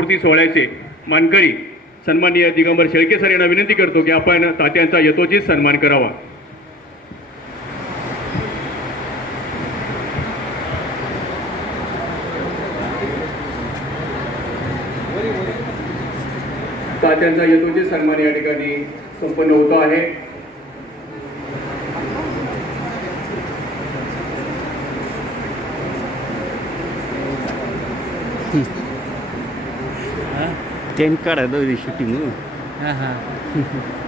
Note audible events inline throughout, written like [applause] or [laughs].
मूर्ती सोहळ्याचे मानकरी सन्माननीय दिगंबर शेळके सर यांना विनंती करतो की आपण तात्यांचा यथोचित सन्मान करावा. तात्यांचा यथोचित सन्मान या ठिकाणी संपन्न होतो आहे. टेंट काढायला होती शूटिंग हां हां आता दोन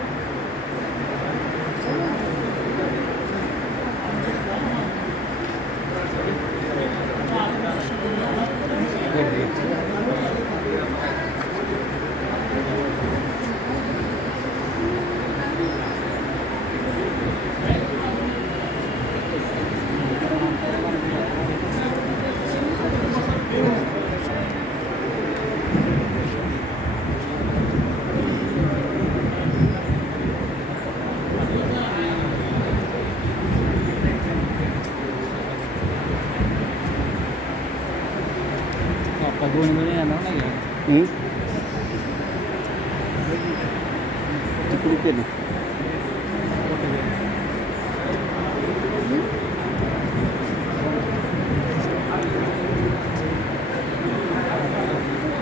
तिकडे ते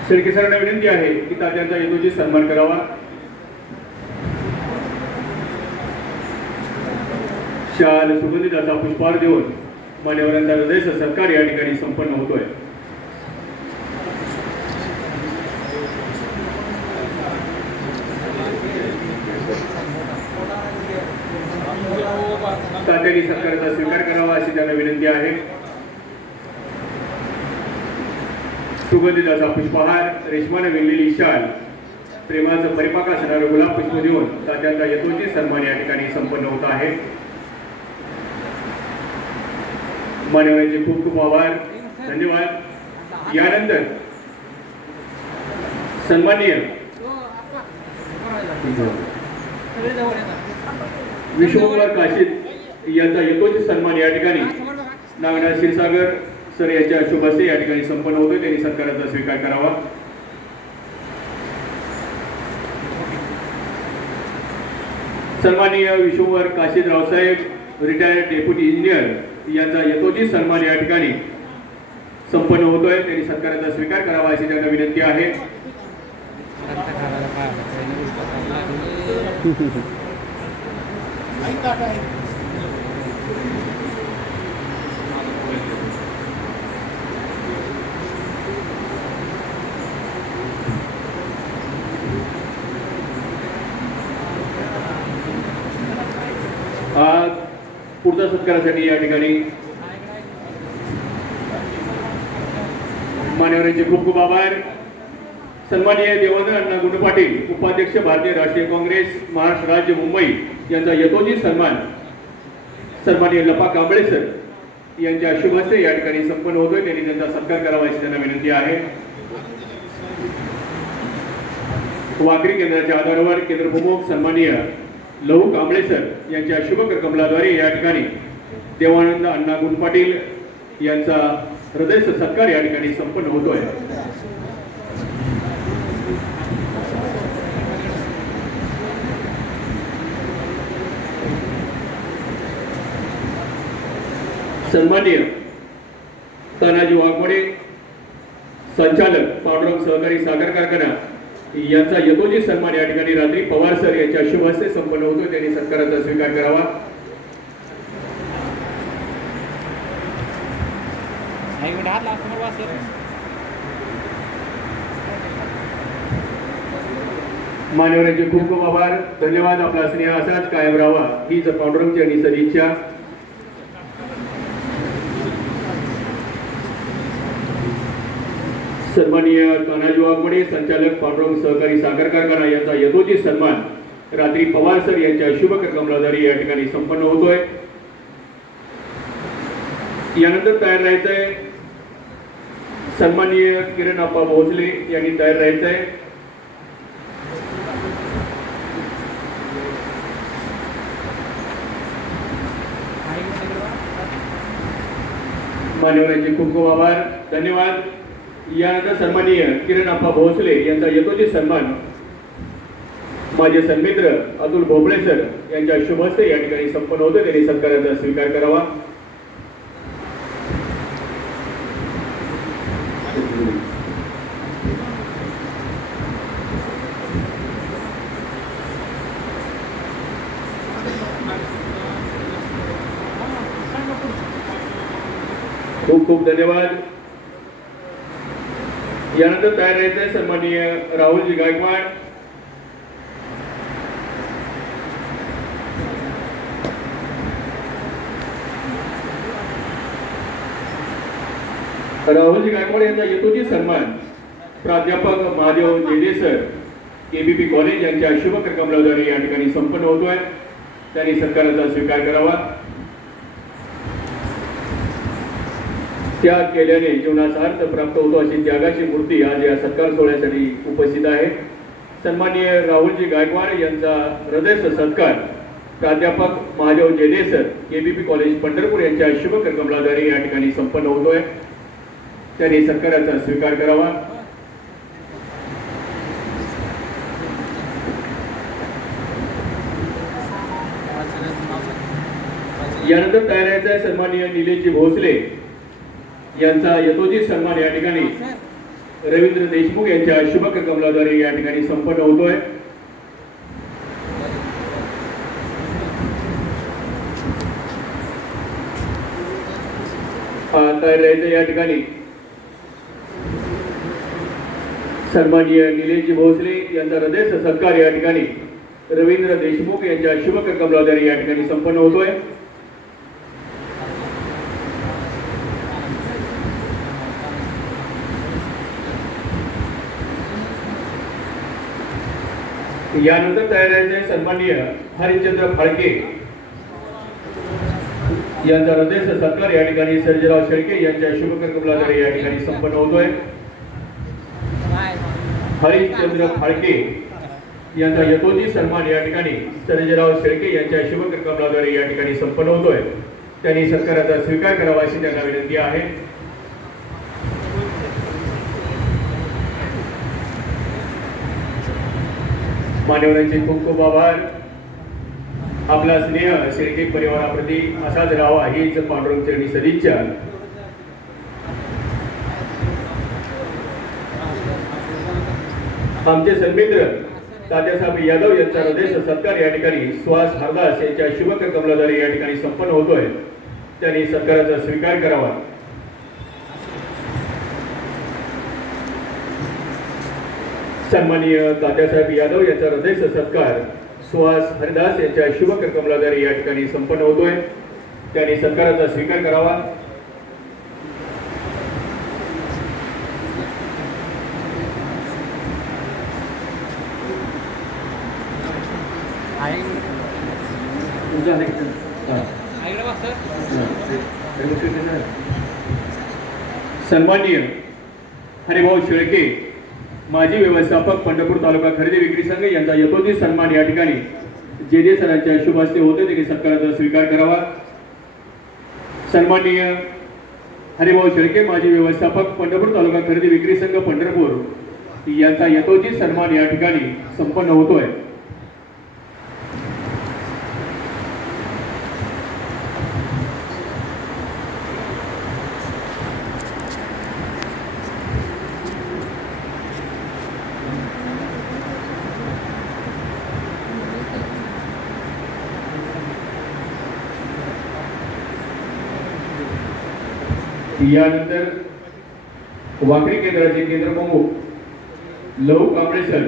शेळके सरांना विनंती आहे की तात्यांचा यथोचित सन्मान करावा. शाल सुगंधित असा पुष्पहार देऊन मान्यवरांचा हृदय सत्कार या ठिकाणी संपन्न होतोय. तात्यांनी सत्काराचा स्वीकार करावा अशी त्यांना विनंती आहे. सुगंधित असा पुष्पहार रेशमाने विणलेली शाल प्रेमाचं परिपाक असणारं गुलाब पुष्प देऊन तात्यांचा यथोचित सन्मान या ठिकाणी संपन्न होत आहे. मान्यवरांचे खूप खूप आभार. धन्यवाद. यानंतर सन्माननीय विश्वकुमार काशीद. यांचा यथोचित सन्मान या ठिकाणी नागनाथ क्षीरसागर सर यांच्या शुभ हस्ते या ठिकाणी संपन्न होतोय. त्यांनी सत्काराचा स्वीकार करावा. सन्माननीय Vishwavar Kashid Raosaheb retired deputy engineer यांचा यथोचित सन्मान या ठिकाणी संपन्न होतोय. त्यांनी सत्काराचा स्वीकार करावा अशी त्यांना विनंती आहे. [laughs] पुढच्या सत्कारासाठी या ठिकाणी मान्यवरांचे खूप खूप आभार. सन्माननीय देवेंद्र अण्णा गुंड पाटील उपाध्यक्ष भारतीय राष्ट्रीय काँग्रेस महाराष्ट्र राज्य मुंबई यांचा यथोचित सन्मान सन्माननीय लपा कांबळे सर यांच्या शुभ या ठिकाणी संपन्न होतोय. त्यांनी त्यांचा सत्कार करावा अशी त्यांना विनंती आहे. वाकरी केंद्राच्या आधारावर केंद्र प्रमुख सन्माननीय लहू कांबळेसर यांच्या शुभ कमलाद्वारे या ठिकाणी देवानंद अण्णा गुण पाटील यांचा हृदय सत्कार या ठिकाणी संपन्न होतोय. सन्माननीय तानाजी वाघमोडे संचालक पांडुरंग सहकारी साखर कारखाना यांचा यथोचित सन्मान या ठिकाणी रात्री पवार सर यांच्या शुभ हस्ते संपन्न होतो त्यांनी सत्काराचा स्वीकार करावा. मान्यवरांचे खूप खूप आभार. धन्यवाद आपला स्नेह असाच कायम राहावा. हीच पांडुरंगची आणि सदिच्छा सन्माननीय तानाजी वाघमोडे संचालक पांडुरंग सहकारी साखर कारखाना यांचा यथोचित सन्मान रात्री पवार सर यांच्या शुभ कमलाधारी या ठिकाणी संपन्न होतोय. यानंतर तयार राहायचंय सन्माननीय किरण आप्पा भोसले यांनी तयार राहायचंय. मान्यवरांचे खूप खूप आभार. धन्यवाद. यानंतर सन्माननीय किरण अप्पा भोसले यांचा यथोचित सन्मान माझे सन्मित्र अतुल भोबळे सर यांच्या शुभ हस्ते या ठिकाणी संपन्न होते. त्यांनी सत्काराचा स्वीकार करावा. खूप खूप धन्यवाद. यानंतर तयार राहायचं आहे सन्माननीय राहुलजी गायकवाड. राहुलजी गायकवाड यांचा यथोचित सन्मान प्राध्यापक Mahadev J J sir ABP college यांच्या शुभ या ठिकाणी संपन्न होतोय. त्यांनी सत्काराचा स्वीकार करावा. त्याग केल्याने जीवनाचा अर्थ प्राप्त होतो अशी त्यागाची मूर्ती आज या सत्कार सोहळ्यासाठी उपस्थित आहे. सन्माननीय राहुलजी गायकवाड यांचा हृदयस्थ सत्कार प्राध्यापक Mahadev K B P college Pandharpur यांच्या शुभ कार्यक्रमाद्वारे या ठिकाणी संपन्न होतोय. त्यांनी सत्काराचा स्वीकार करावा. यानंतर तयार आहे सन्माननीय निलेशजी भोसले. यांचा यथोचित सन्मान या ठिकाणी रवींद्र देशमुख यांच्या शुभ कमलाद्वारे या ठिकाणी संपन्न होतोय. आता या ठिकाणी. सन्माननीय निलेशजी भोसले यांचा हृदय सत्कार या ठिकाणी रवींद्र देशमुख यांच्या शुभ कमलाद्वारे या ठिकाणी संपन्न होतोय. यानंतर तयार आहे सन्माननीय हरिश्चंद्र फाळके यांचा हृदय सत्कार या ठिकाणी सर्जराव शेळके यांच्या शुभकर्कमलाद्वारे या ठिकाणी संपन्न होतोय. हरिश्चंद्र फाळके यांचा यथोचित सन्मान या ठिकाणी सर्जराव शेळके यांच्या शुभकर्मलाद्वारे या ठिकाणी संपन्न होतोय. त्यांनी सत्काराचा स्वीकार करावा अशी त्यांना विनंती आहे. मान्यवरांचे खूप खूप आभार. आपला स्नेह शेळके परिवाराप्रती असाच राहावा हीच पांडुरंग चरणी सदिच्छा. आमचे सन्मित्र तात्यासाहेब यादव यांचा हृदय सत्कार या ठिकाणी सुहास हरदास यांच्या शुभक कमलाद्वारे या ठिकाणी संपन्न होतोय. त्यांनी सत्काराचा स्वीकार करावा. सन्माननीय तात्यासाहेब यादव यांचा हृदय सत्कार सुहास हरिदास यांच्या शुभ या ठिकाणी संपन्न होतोय. त्यांनी सत्काराचा स्वीकार करावा. सन्माननीय हरिभाऊ शेळके माजी व्यवस्थापक पंढरपूर तालुका खरेदी विक्री संघ यांचा यथोचित सन्मान या ठिकाणी. जे जे सरांच्या शुभ हस्ते होते त्यांनी सत्काराचा स्वीकार करावा. सन्माननीय हरिभाऊ शेळके माजी व्यवस्थापक पंढरपूर तालुका खरेदी विक्री संघ पंढरपूर यांचा यथोचित सन्मान या ठिकाणी संपन्न होतोय. यानंतर वाकडी केंद्राचे केंद्र प्रमुख लहू कांबळे सर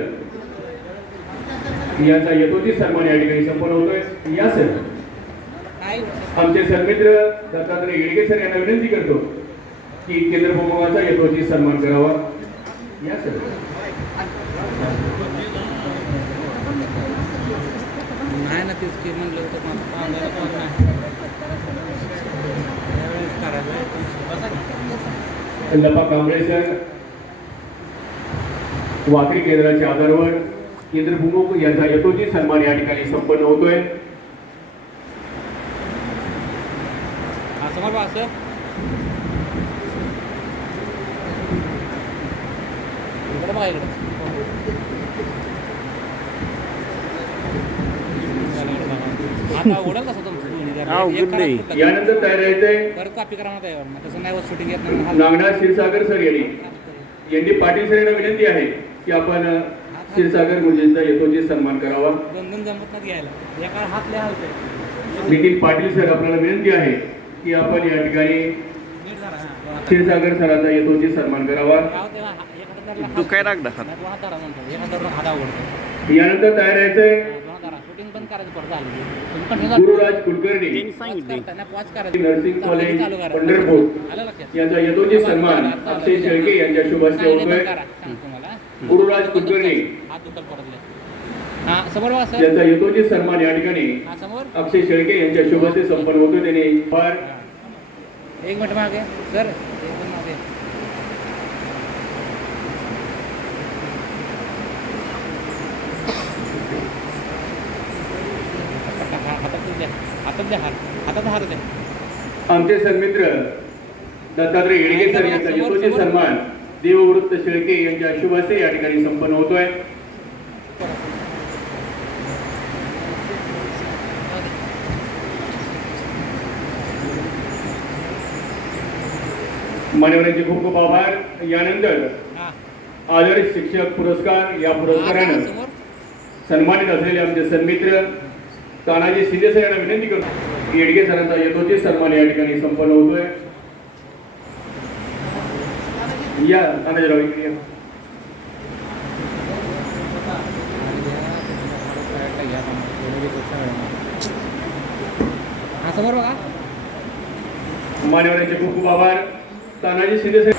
यांचा यथोचित सन्मान या ठिकाणी संपन्न होतोय. या सर. आमचे सन्मित्र दत्तात्रय येडगे सर यांना विनंती करतो की केंद्र प्रमुखाचा यथोचित सन्मान करावा. या सर. नाही ना तेच की म्हणलं तर लपा कांबळे सर वाकडी केंद्राचे आधारवर केंद्र प्रमुख यांचा यथोचित सन्मान या ठिकाणी संपन्न होतोय. असं बा असं आता ओढल कसं यानंतर तयार राहायचंय कॉपी करा मग तसं नाही होत शूटिंग येत नाही नागनाथ क्षीरसागर सर यांनी. यांनी पाटील सर यांना विनंती आहे की आपण क्षीरसागर गुरुजींचा यथोचित सन्मान करावा. दोन दोन जमत नाही घ्यायला एका हात लय हलते नितीन पाटील सर आपल्याला विनंती आहे की आपण या ठिकाणी. क्षीरसागर सरांचा यथोचित सन्मान करावा. हा- तू काय आवडतो यानंतर तयार राहायचंय दोन हात धरा शूटिंग बंद करायचं गुरुराज कुलकर्णी नर्सिंग कॉलेज. पंढरपूर. यांचा यथोचित सन्मान अक्षय शेळके यांच्या शुभ हस्ते नाही, नाही, बंद होतोय. करा. सांगतो तुम्हाला. गुरुराज कुलकर्णी. हा यांचा सन्मान या ठिकाणी. अक्षय शेळके यांच्या शुभ हस्ते संपन्न होतोय. त्यांनी फार एक मिनिट मागे. सर एक मिनिट मागे हा- हातात द्या हातात द्या हात हातात हात द्या आमचे सन्मित्र दत्तात्रय येडगे सर यांचा यथोचित सन्मान देववृत्त शेळके यांच्या शुभ हस्ते या ठिकाणी संपन्न होतोय मान्यवरांचे खूप खूप आभार. यानंतर आदर्श शिक्षक पुरस्कार या पुरस्कारानं सन्मानित असलेले आमचे सन्मित्र तानाजी शिंदे सर यांना विनंती करतो येडगे सरांचा यथोचित सन्मान या ठिकाणी संपन्न होतोय या तानाजीराव इकडे. हा मान्यवरांचे खूप खूप आभार। तानाजी शिंदे सर